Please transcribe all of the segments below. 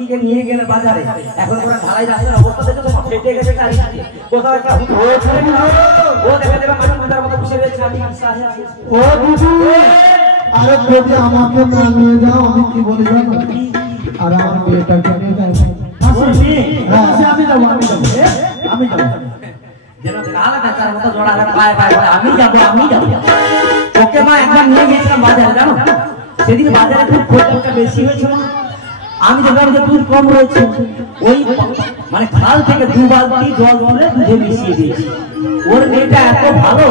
কুড়িকে নিয়ে গেলে বাজারে, এখন ওরা ঢালাই রাস্তার অবস্থা দেখে তো ফেটে গেছে গাড়ি, কোথাও একটা হয়েছে না, ও দেখা দেবে মানুষ মাথার মতো বসে রয়েছে। আমি ও দিদি, আরে যদি আমাকে না নিয়ে যাও আমি কি বলি জানো, আর আমার মেয়েটাকে নিয়ে যাও। আমি যাবো, আমি যাবো, আমি যাবো। যেন কালা কাঁচার মতো জোড়া হাত পায়ে পায়ে বলে আমি যাবো, আমি যাবো। ওকে মা একবার নিয়ে গেছিলাম বাজারে, জানো সেদিন বাজারে খুব খরচটা বেশি হয়েছিল। আমি দেখলাম যে দুধ কম রয়েছে, ওই মানে খাল থেকে 2 বালতি জল তুলে দুধে মিশিয়ে দিয়েছি। ওর মেয়েটা এত ভালো,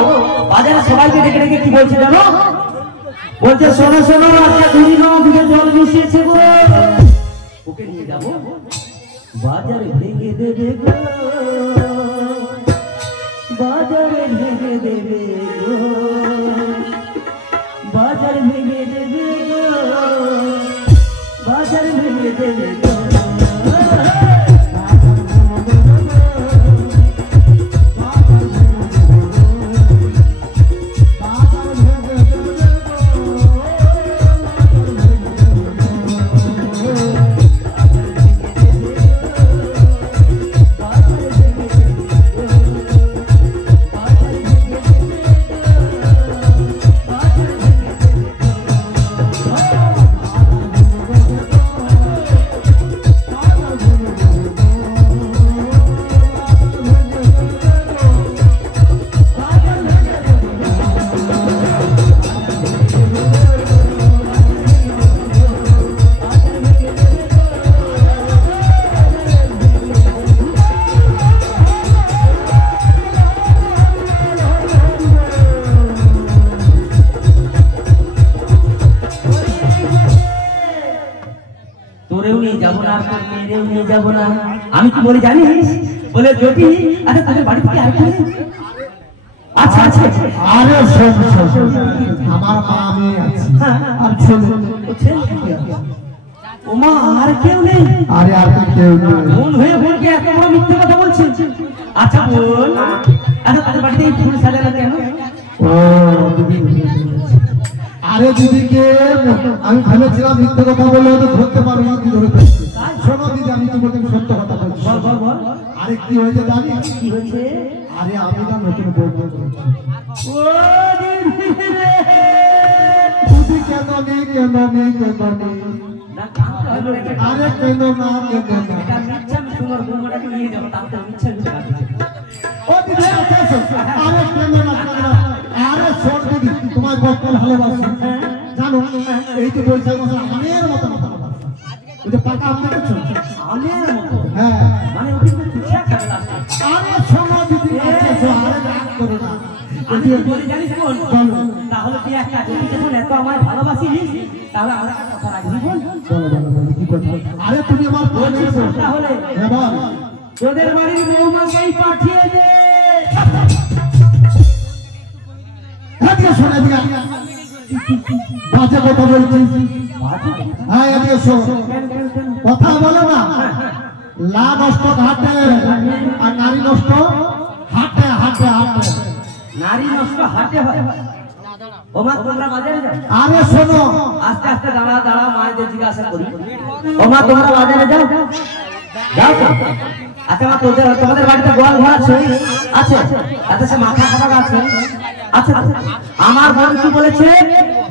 বাজারে সবাইকে ডেকে ডেকে কি বলছে জানো, বলছে শোনো শোনো আজকে দুধ নাও, দুধে জল মিশিয়েছে গো। ওকে নিয়ে যাবো বাজারে, ভেঙে দেবে গো, বাজারে ভেঙে দেবে গো, বাজারে ভেঙে দেবে গো, বাজারে ভেঙে দেবে গো। আমি কি বলি জানিস, বলে যদি আচ্ছা তোদের বাড়ি থেকে আর আচ্ছা আচ্ছা আরে আমার মা আমি আছি আর ছেলে, ও মা আর কেউ নেই? আরে আর কেউ নেই। বোন হয়ে বোনকে এত বড় মিথ্যে কথা বলছেন। আচ্ছা বোন, আচ্ছা তোদের বাড়িতে এই ফুল সাজানো কেন? ও আরে দিদিকে আমি ভেবেছিলাম মিথ্যে কথা বলে হয়তো ধরতে পারবো না, কি ধরতে। শোনো দিদি, আমি তোমাকে সত্য কথা বলছি। বল বল বল। আরে কি হয়েছে জানি? কি হয়েছে? আরে আমি না নতুন বউ করছি। ও দিদি রে, দিদি কেন নেই, কেন নেই, কেন নেই? না কাঁদতে হবে না। আরে কেন না, কেন না? এটা মিথ্যা, আমি তোমার বৌমাটাকে নিয়ে যাবো, তাতে মিথ্যা মিথ্যা কথা। ও দিদি আচ্ছা, আরে কেন না, কেন না? আরে শোন দিদি, তোমার কত ভালোবাসি জানো, এই যে বৈশাখ মাসে আমের মতো ভালোবাসি। ওই যে পাকা আম দেখেছো, আমের মতো? হ্যাঁ মানে ওকে পিঠা খাবে না। আরে শোনো দিদি, আরে রাগ করো না। আমি বলি জানিস বোন, তাহলে তুই একটা যদি যখন এত আমায় ভালোবাসিস, তাহলে আমরা একটা কথা রাখবি বোন। বলো কি কথা? আরে তুমি আমার বলছিস তাহলে এবার তোদের বাড়ির বৌমাকেই পাঠিয়ে দে। এদিকে শোন, এদিকে বাজে কথা বলছিস। হ্যাঁ এদিকে শোন, কথা বলো না। লা নষ্ট ঘাটে আর নারী নষ্ট হাটে, হাটে হাটে। নারী নষ্ট হাটে হয়। ওমা তোমরা বাজারে যাও। আরে শোনো, আস্তে আস্তে দাঁড়া দাঁড়া, মায়েদের জিজ্ঞাসা করি। ওমা তোমরা বাজারে যাও, যাও তো। আচ্ছা মা তোমাদের বাড়িতে গোয়াল ঘর আছে? আছে। আচ্ছা সে মাথা খাবার আছে? আচ্ছা। আমার বোন কি বলেছে,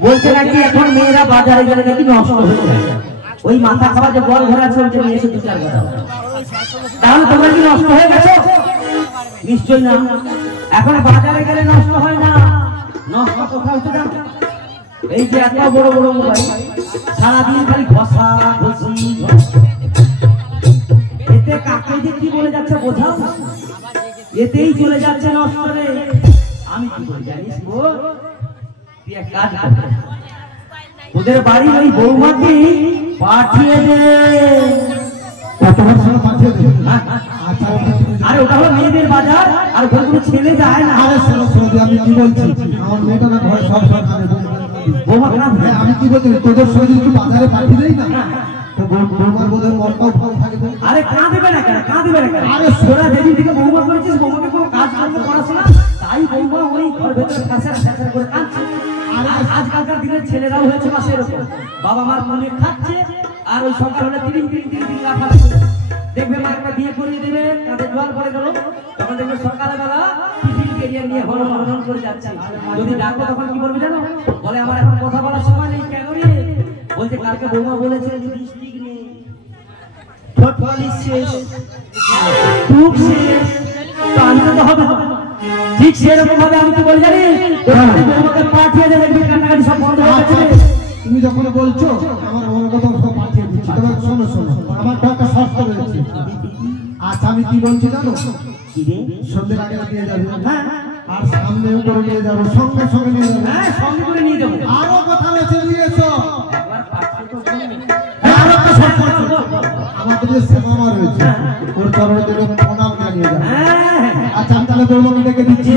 বলছে নাকি এখন মেয়েরা বাজারে গেলে নাকি নষ্ট হয়ে যায়। ওই মাথা খাবার যে গোয়াল ঘর আছে ওইটা নিয়ে এসে 2-4 কথা। তাহলে তোমরা কি নষ্ট হয়ে গেছো? নিশ্চয়ই না। এখন বাজারে গেলে নষ্ট হয় না, নষ্ট কোথাও হচ্ছে না। এই যে এত বড় বড় মোবাইল, সারাদিন খালি ঘষা ঘষি, এতে কাকে যে কি বলে যাচ্ছে বোঝাও, এতেই চলে যাচ্ছে নষ্ট রে। আমি কি বলি জানিস গো, তুই এক কাজ কর, ওদের বাড়ির ওই বৌমাকে পাঠিয়ে দে। আরে ওটা হলো মেয়েদের বাজার, আর ওখানে কোনো ছেলে যায় না। আরে শোনো আমি কি বলছি, আমার মেয়েটা না ঘরে সব বৌমা কেন? আমি কি বলছি, তোদের সঙ্গে একটু বাজারে পাঠিয়ে দেই না, তো বৌমার বোধহয় মনটাও ভালো থাকবে। আরে কাঁদবে না কেন, কাঁদবে না কেন? আরে তোরা যেদিন থেকে বৌমা করেছিস, বৌমাকে কোনো কাজ করতে পড়াশোনা, তাই বৌমা ওই ঘর ভেতরে ফ্যাসার করে কাঁদছে। আর আজকালকার দিনের ছেলেরাও হয়েছে পাশে এরকম, বাবা মার মনে খাচ্ছে আর ওই সকাল হলে তিন লাফা দেখবে মাকে বিয়ে করিয়ে দেবে, তাদের জল পড়ে গেল, তখন দেখবে সকালবেলা টিফিন ক্যারিয়ার নিয়ে হরণ করে যাচ্ছে। যদি ডাকো তখন কি বলবে জানো? বলে আমার এখন কথা বলার সময় নেই। কেন রে? বলছে কালকে বৌমা বলেছে ডিস্ট্রিক্ট নেই, ঠোঁটফলি শেষ, খুব শেষ, তো আনতে তো হবে। ঠিক সেরকম ভাবে আমি তো বলি জানি বৌমাকে পাঠিয়ে দেবে, কান্নাকাটি সব বন্ধ হয়ে যাচ্ছে। তুমি যখন বলছো আমার মনের কথা সব পাঠিয়ে দিচ্ছি, তবে শোনো আমার একটা শর্ত রয়েছে। আচ্ছা আমি কি বলছি জানো? সন্ধ্যের আগে নিয়ে যাবে, আর সামনে উপরে নিয়ে যাবো, সঙ্গে সঙ্গে নিয়ে যাবো। হ্যাঁ সঙ্গে করে নিয়ে যাবো। আরো কথা রয়েছে, নিয়ে এসো। আমাদের যে সেমামা রয়েছে ওর চরণে দেবে প্রণাম জানিয়ে যাবে। আচ্ছা আমি তাহলে বৌমাকে ডেকে দিচ্ছি।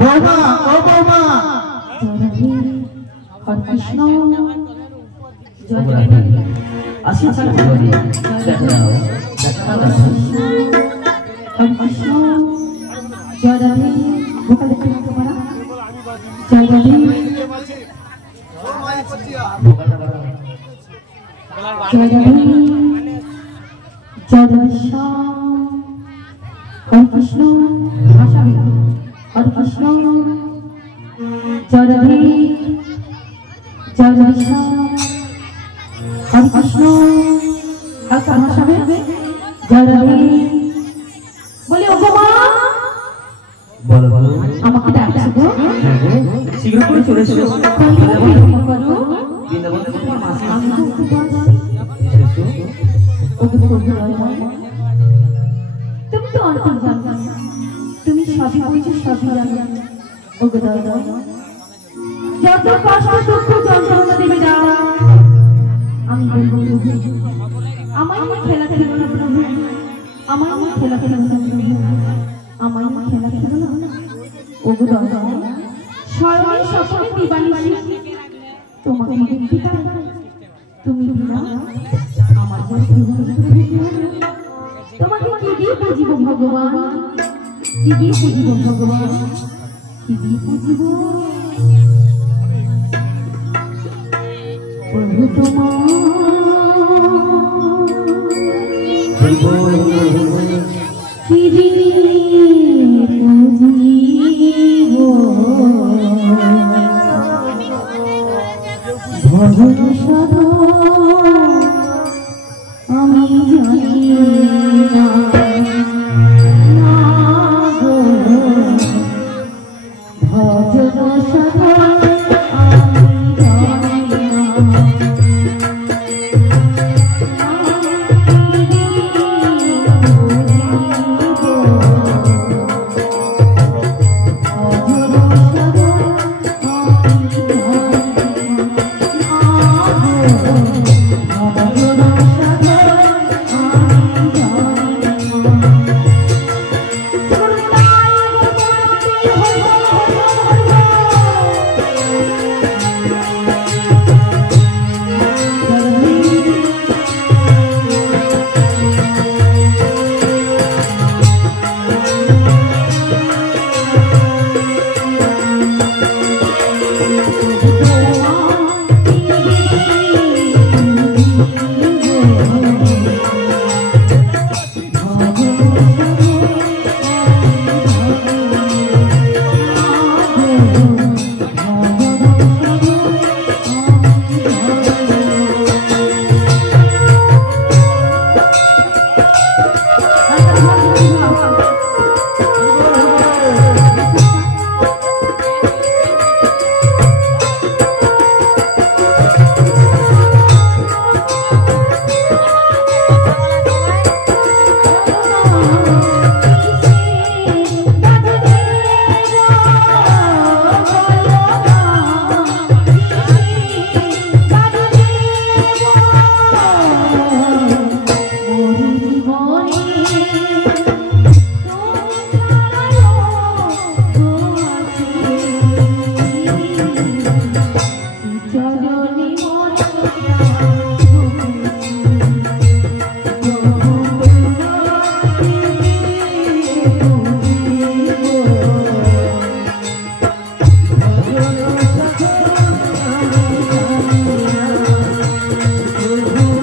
বৌমা, ও বৌমা, কৃষ্ণ আসি আসি কৃষ্ণ জয় রাধে। ভোকাল দেখতে পারা জয় রাধে, জয় রাধে, জয় রাধেশ্যাম, হরে কৃষ্ণ ভাষাবি, হরে কৃষ্ণ জয় রাধে, জয় রাধেশ্যাম, হরে কৃষ্ণ কালকা ভাষাবে, জয় রাধে। বলি ও মা, বলো বলো, আমাকে ডাকছো গো? শীঘ্র করে চলে এসো। তুমি তো অন্তর্জান, তুমি সবই বুঝো, সবই জানো। ওগো দাদা, যত কষ্ট দুঃখ যন্ত্রণা দেবে না, আমি বলবো প্রভু আমায় খেলা খেলো না প্রভু, আমায় খেলা খেলো না প্রভু, আমায় খেলা খেলো না। ওগো দাদা, স্বয়ং স্বপ্নে দিবানিশি তোমাকে দেখতে পাই, তুমি না আমার তোমাকে কি দিয়ে বুঝিব ভগবান, কি দিয়ে বুঝিব ভগবান, কি দিয়ে বুঝিব প্রভু তোমার কি দিয়ে বুঝিব ভজন সাধন আমি জানি না, না গো ভজন সাধন আমি জানি না। Oh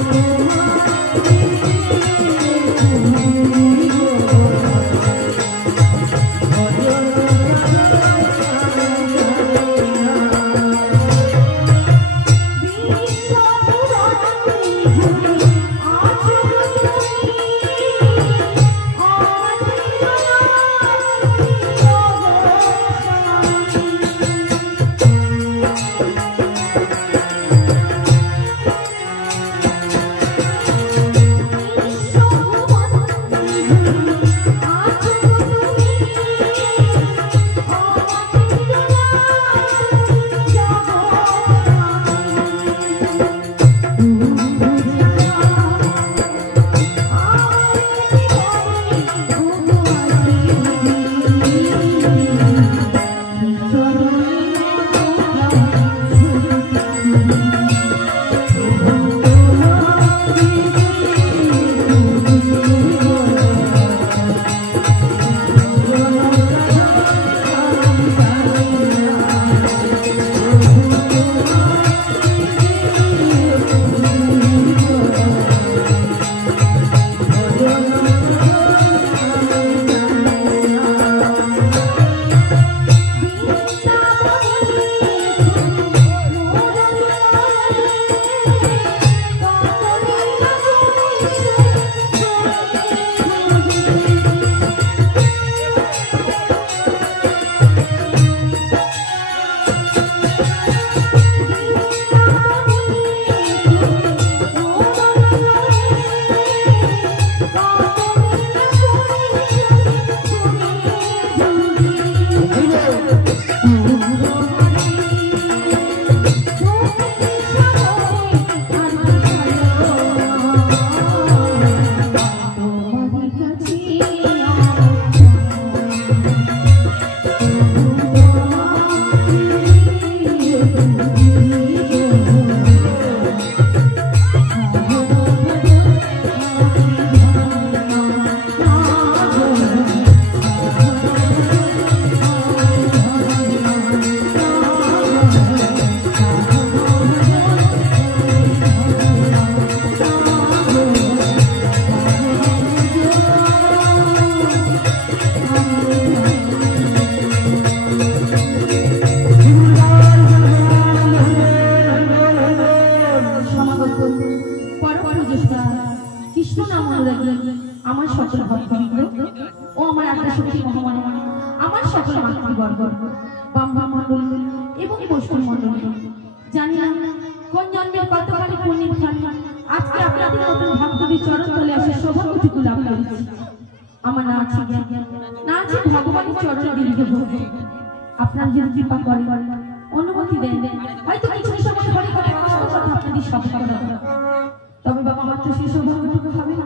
নাম অনুরাগী আমার সকল ভক্তবৃন্দ ও আমার আত্মশক্তি মহামানব আমার সকল মাতৃবর্গ ব্রাহ্মণ মণ্ডল এবং বৈষ্ণব মণ্ডল, জানি না কোন জন্মের কতখানি পুণ্যের ফল আজকে আপনাদের মতন ভক্তদের চরণ তলে আসে সৌভাগ্যটুকু লাভ করেছি। আমার না আছে জ্ঞান, না আছে ভগবানের চরণে দীর্ঘ ভক্তি। আপনারা যদি কৃপা করেন, অনুমতি দেন, হয়তো কিছু সময় হরে কথা কৃষ্ণ কথা আপনাদের সব করা, তবে বাবা আমার তো সেই সৌভাগ্যটুকু হবে না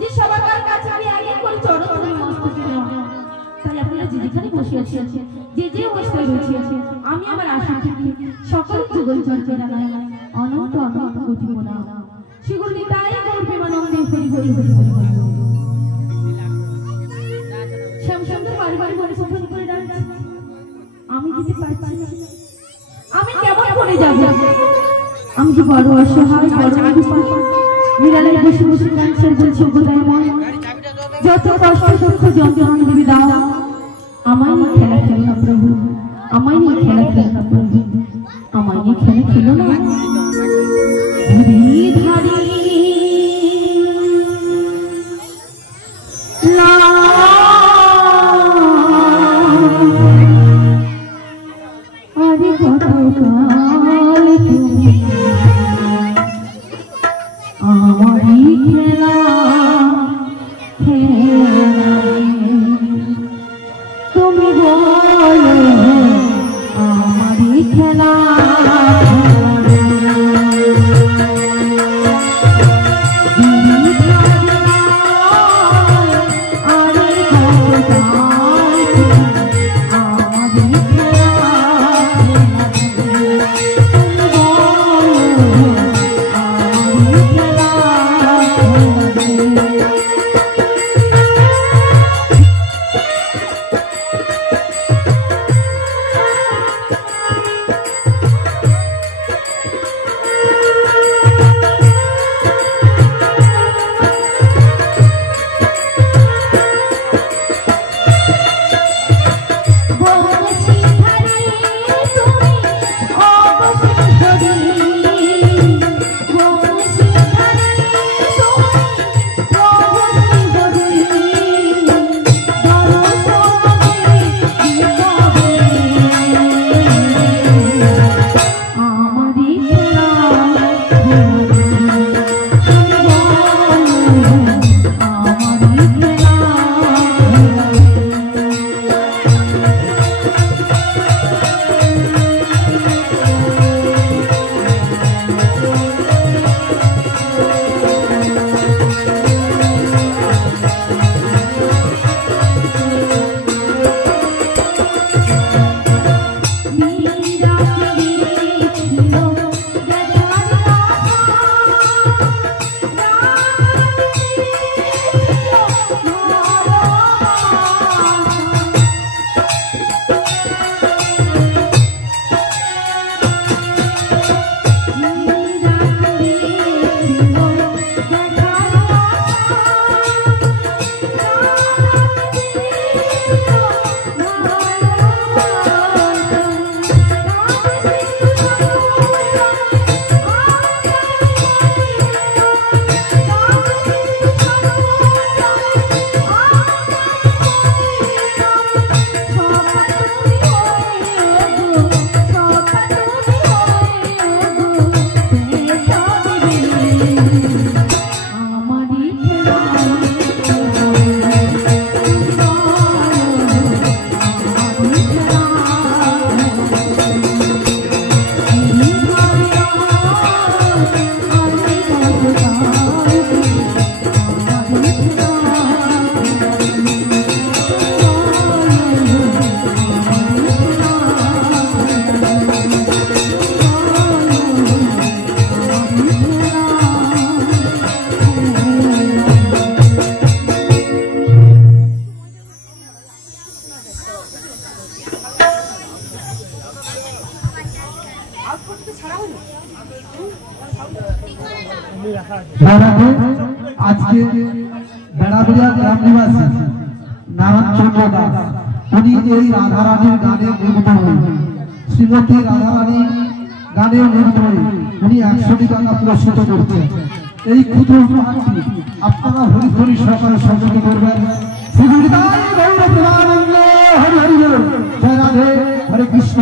যে সবার কাছে আমি আগে করে চরণ তলে মস্তকে নেওয়া। তাই আপনারা যে যেখানে বসে আছেন, যে যে অবস্থায় রয়েছে, আমি আমার আশা থেকে সকল যুগল চর্চা জানাই অনন্ত অনন্ত কোটি প্রণাম। সেগুলো তাই করবে মানন্দে হরি হরি হরি হরি হরি। শ্যামসুন্দর বাড়ি বাড়ি পরিশোধন করে ডাকছে, আমি যেতে পারছি না, আমি কেমন করে যাব? আমি যে বড় অসহায়, বড় অভিপাষা, বিড়ালের বসে বসে ক্যান্সার বলছে গোদায় মন, যত কষ্ট দুঃখ যন্ত্রণা দিবি দাও, আমায় নিয়ে খেলা খেলো না প্রভু, আমায় নিয়ে খেলা খেলো না প্রভু, আমায় নিয়ে খেলা খেলো না। আরে কতকাল তুমি আমারই খেলা তুমি বলো আমারই খেলা আজকে বেড়াবিড়িয়া গ্রাম নিবাসী নারায়ণ চন্দ্র দাস উনি এই রাধারানীর গানে মুগ্ধ হয়ে শ্রীমতী রাধারানী গানে মুগ্ধ হয়ে উনি 100 টাকা পুরস্কৃত করছেন। এই ক্ষুদ্র উপহারটি আপনারা হরি হরি সহকারে সম্মতি করবেন। শ্রী গুরুদাস গৌর প্রেমানন্দ হরি হরি বল। জয় রাধে, হরে কৃষ্ণ।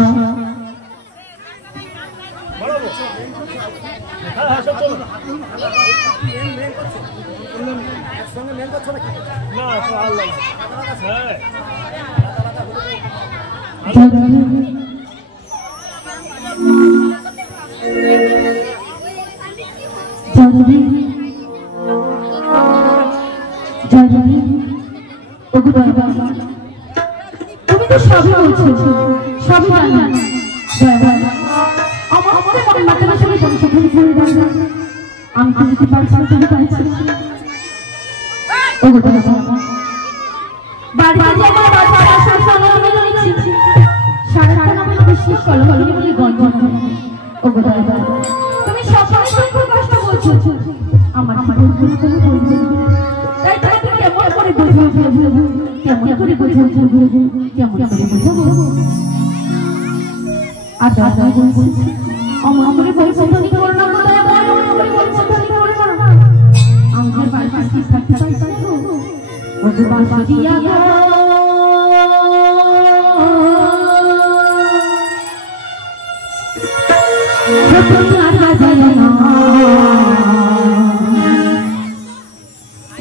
তুমি তো সবই বলছো, সবই জানি। আমার মনে মাথার সঙ্গে জনসংখ্যা করে দেয়, আমি তো যেতে পারছি না, তুমি পারছি বাড়িতে আমার বাচ্চা আসার সময় নিচ্ছি সারাক্ষণ আমার বিশেষ কলহলি বলে গন্ধ। তুমি সবসময় খুব কষ্ট বলছো, আমার তাই তুমি কেমন করে বোঝো, কেমন করে বোঝো, কেমন করে বোঝো। আর দাদা বলছি আমার করে পরিবর্তন করো না, আমার পরিবর্তন করো না। আমাদের বাড়িতে কি থাকতে পারছো ওকে বাসা দিয়া গো আর বাজায় না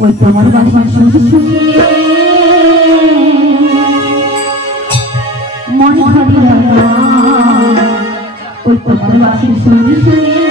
ওই তোমার বাসা শুনে শুনিয়ে মনে ভাবি রাখা ওই তোমার বাসা শুনে শুনিয়ে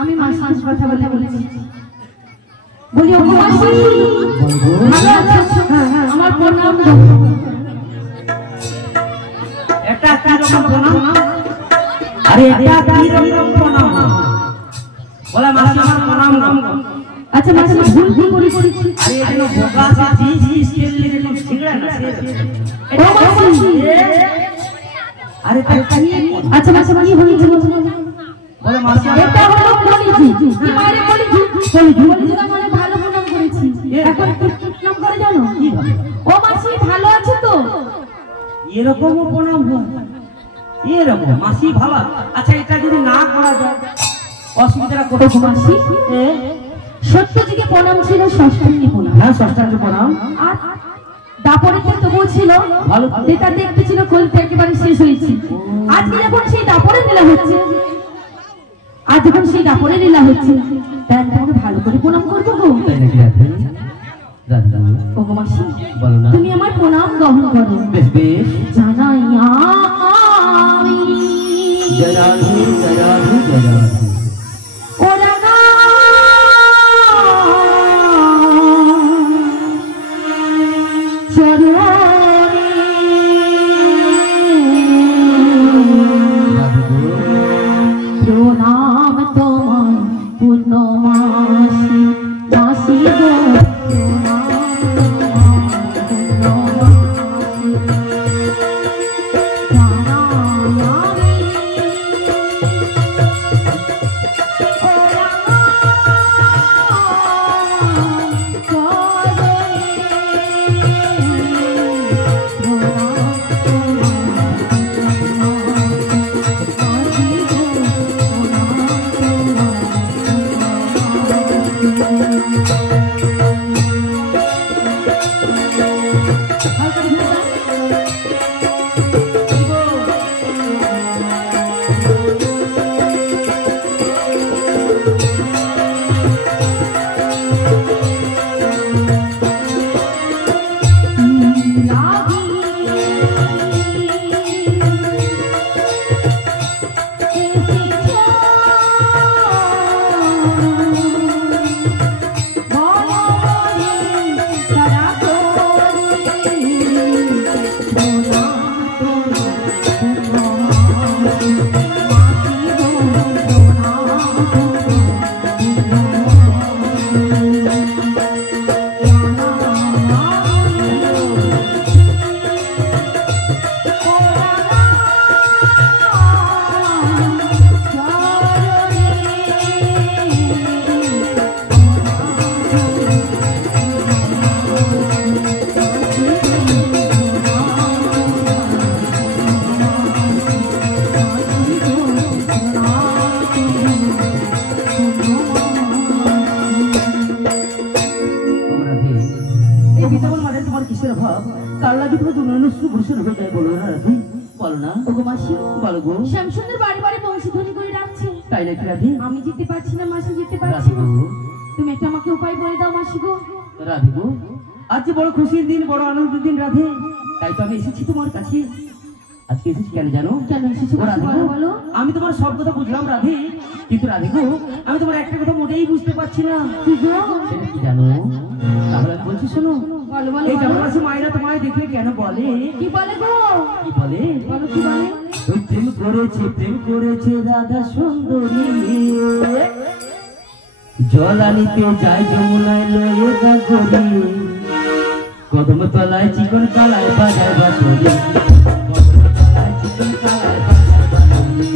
আমি মাসির কথা বলেছি বলি ও মাসি ভালো আছো? আমার প্রণাম দাও। এটা কি রকম প্রণাম? আরে এটা কি রকম প্রণাম? বলে মাসি আমার প্রণাম নাম। আচ্ছা মাসি ভুল করেছি। আরে এটা বোকা আছে জি স্কেল নিয়ে এরকম ছিড়া না এটা মাসি। আরে এটা কি? আচ্ছা মাসি কি হয়েছে? বলে মাসি এটা হলো কলিজি। কি মানে কলিজি? কলিজি মানে ভালো প্রণাম করেছি। এখন কি নাম করে জানো? কি হবে? ও মাসি ভালো আছে তো? এরকম প্রণাম হয়? এরকম মাসি ভালো? আচ্ছা এটা যদি না করা যায় অসুবিধাটা কোথায়? মাসি সত্যজিকে প্রণাম ছিল ষষ্ঠাঙ্গী প্রণাম। হ্যাঁ ষষ্ঠাঙ্গী প্রণাম। আর দাপরের তবুও ছিল ভালো যেটা দেখতে ছিল কলতে একেবারে শেষ হয়েছে। আজকে যখন সেই দাপরের লীলা হচ্ছে, আজ যখন সেই দাপরের লীলা হচ্ছে, তাই আমি তোমাকে ভালো করে প্রণাম করবো গো। তাই নাকি রাধে? রাধে ওগো মাসি, বলো না। তুমি আমার প্রণাম গ্রহণ করো। বেশ বেশ। জানাই আমি জয় রাধে জয় রাধে জয় রাধে। ওরা না চরণে প্রণাম তোমায় পূর্ণ মাসি মাসি গো, প্রণাম তোমায় পূর্ণ মাসি। জানাই আমি ওরা শ্যামসুন্দর বাড়ি বাড়ি বংশীধ্বনি করে ডাকছে। তাই নাকি রাধে? আমি যেতে পারছি না মাসি, যেতে পারছি না। তুমি একটা আমাকে উপায় বলে দাও মাসি গো। রাধে গো, আজ বড় খুশির দিন, বড় আনন্দের দিন রাধে, তাই তো আমি এসেছি তোমার কাছে। আজকে এসেছি কেন জানো? কেন এসেছি রাধে বলো বলো। আমি তোমার সব কথা বুঝলাম রাধে, কিন্তু রাধে গো আমি তোমার একটা কথা মোটেই বুঝতে পারছি না। কি গো? সেটা কি জানো? তাহলে আমি বলছি শোনো। বলো বলো এই বলো। গ্রামবাসী মায়েরা তোমায় দেখলে কেন বলে? কি বলে গো? কি বলে? বলো কি বলে? ওই প্রেম করেছে রাধা সুন্দরী, জল আনিতে যায় যমুনায় লয়ে গরি, কদম তলায় চিকন কালায় বাজায় বাঁশরি, কদম তলায় চিকন কালায় বাজায় বাঁশরি।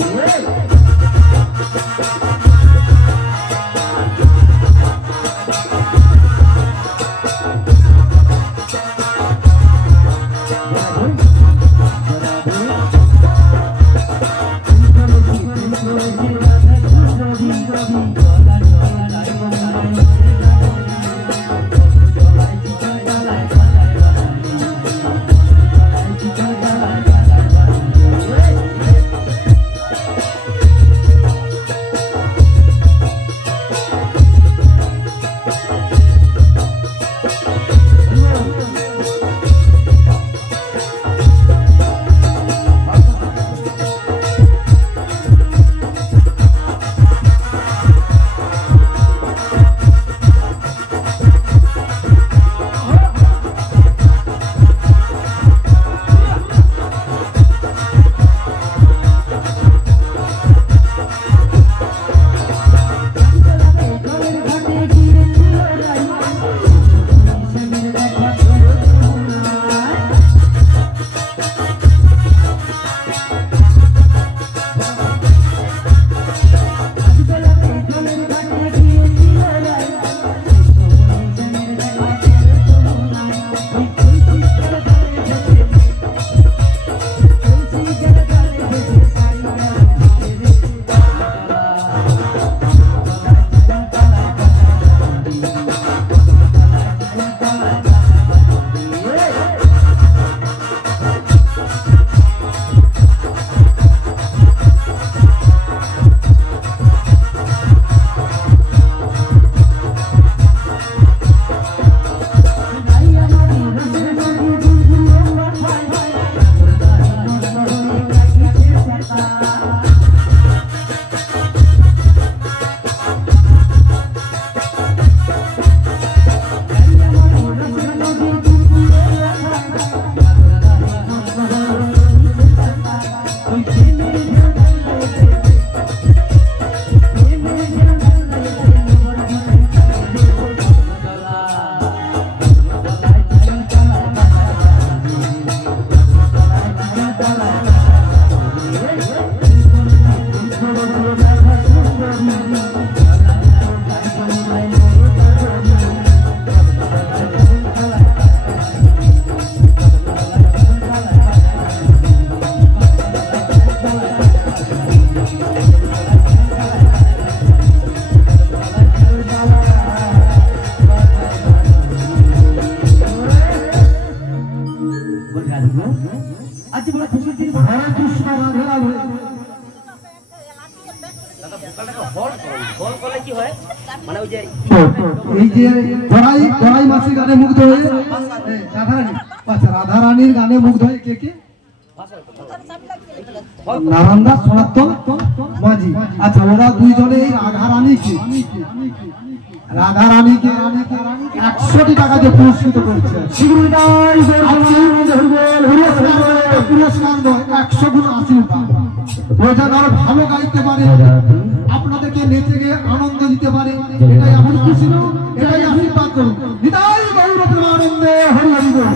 আজকে বড় খুশির দিন। হরে কৃষ্ণ রাধে রাধে। দাদা ভোকালটাকে হল করলে কি হয়? মানে ওই যে এই যে ধরাই মাসির গানে মুগ্ধ হয়ে রাধারানী, আচ্ছা রাধারানীর গানে মুগ্ধ হয়ে কে কে? নারায়ণ দাস, সনাতন মাঝি। আচ্ছা ওরা দুইজনে এই রাধারানীকে 100টি টাকা দিয়ে পুরস্কৃত করছে। পুরস্কার 100 গুণ আশীর্বাদ। ও যেন আরো ভালো গাইতে পারে, আপনাদেরকে নেচে গিয়ে আনন্দ দিতে পারে, এটাই আমার খুশি, এটাই আশীর্বাদ করুন। নিতাই গৌর প্রেমানন্দে হরি হরি বল।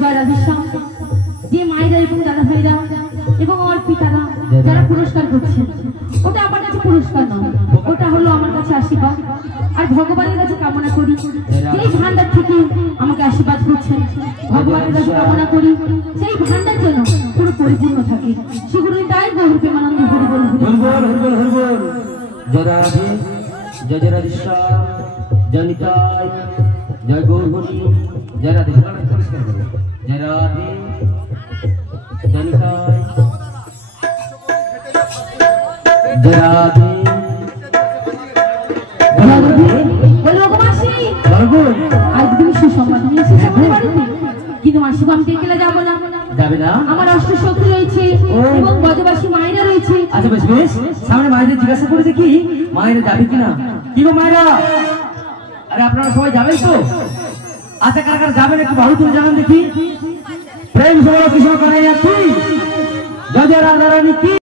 জয় রাধেশ্যাম। যে মায়েরা এবং দাদা ভাইরা এবং আমার পিতারা যারা পুরস্কার করছেন, ওটা আমার কাছে পুরস্কার নয়, ওটা হলো আমার কাছে আশীর্বাদ। আর ভগবানের কাছে কামনা করি যেই ভান্ডার থেকে আমাকে আশীর্বাদ করছেন, ভগবানের কাছে কামনা করি সেই ভান্ডার যেন পুরো পরিপূর্ণ থাকে। সেগুলো তাই গৌর প্রেমানন্দ হরি বল হরি বল হরি বল হরি বল। জয় রাধে, জয় জয় রাধেশ্যাম, জয় নিতাই, জয় গৌর হরি। জয় রাধে, পরিষ্কার করো। জয় রাধে, জয় নিতাই, জয় রাধে। আজ তুমি সুসংবাদ নিয়ে এসেছো আমার বাড়িতে, কিন্তু মাসিমা আমি দেখলে যাবো না। যাবে না? আমার অষ্টশক্তি রয়েছে এবং গজবাসী মায়েরা রয়েছে। আচ্ছা বেশ বেশ, সামনে মায়েদের জিজ্ঞাসা করে দেখি মায়েরা যাবে কিনা। কি গো মায়েরা, আরে আপনারা সবাই যাবেন তো? আচ্ছা কারা কারা যাবেন একটু বাহু তুলে জানান দেখি। প্রেম সমালোচনা কৃষ্ণ কানাইয়া কি, জয় জয় রাধা রানী কি।